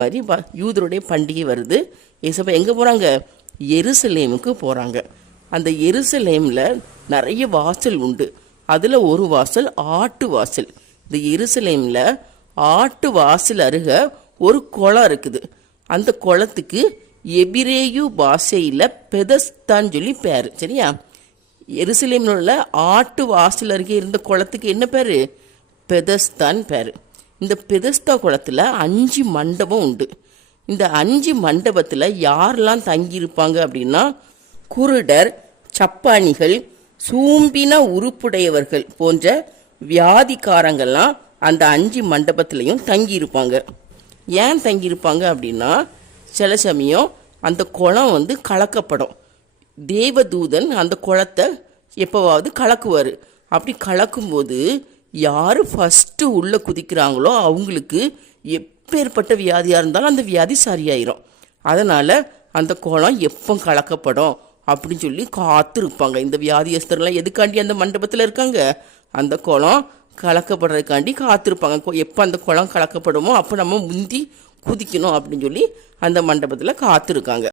மாதிரி யூதருடைய பண்டிகை வருது. ஏசப்பா எங்கே போகிறாங்க? எருசலேமுக்கு போகிறாங்க. அந்த எருசலேமில் நிறைய வாசல் உண்டு. அதில் ஒரு வாசல் ஆட்டு வாசல். இந்த எருசலேமில் ஆட்டு வாசல் அருக ஒரு குளம் இருக்குது. அந்த குளத்துக்கு எபிரேயு பாஷையில் பெதஸ்தான்னு சொல்லி பேர். சரியா? எருசலேமில் உள்ள ஆட்டு வாசல் அருகே இருந்த குளத்துக்கு என்ன பேர்? பெதஸ்தான் பேர். இந்த பெதஸ்தா குளத்தில் 5 மண்டபம் உண்டு. இந்த 5 மண்டபத்தில் யாரெல்லாம் தங்கியிருப்பாங்க அப்படின்னா, குருடர், சப்பானிகள், சூம்பின உறுப்புடையவர்கள் போன்ற வியாதிக்காரங்கள்லாம் அந்த 5 மண்டபத்திலையும் தங்கியிருப்பாங்க. ஏன் தங்கியிருப்பாங்க அப்படின்னா, சில சமயம் அந்த குளம் கலக்கப்படும். தேவதூதன் அந்த குளத்தை எப்போவாவது கலக்குவார். அப்படி கலக்கும்போது யார் ஃபஸ்ட்டு உள்ளே குதிக்கிறாங்களோ அவங்களுக்கு எப்பேற்பட்ட வியாதியாக இருந்தாலும் அந்த வியாதி சரியாயிரும். அதனால் அந்த குளம் எப்போ கலக்கப்படும் அப்படின்னு சொல்லி காத்திருப்பாங்க. இந்த வியாதியஸ்தர்லாம் எதுக்காண்டி அந்த மண்டபத்தில் இருக்காங்க? அந்த குளம் கலக்கப்படுறதுக்காண்டி காத்திருப்பாங்க. எப்போ அந்த குளம் கலக்கப்படுமோ அப்போ நம்ம முந்தி குதிக்கணும் அப்படின்னு சொல்லி அந்த மண்டபத்தில் காத்திருக்காங்க.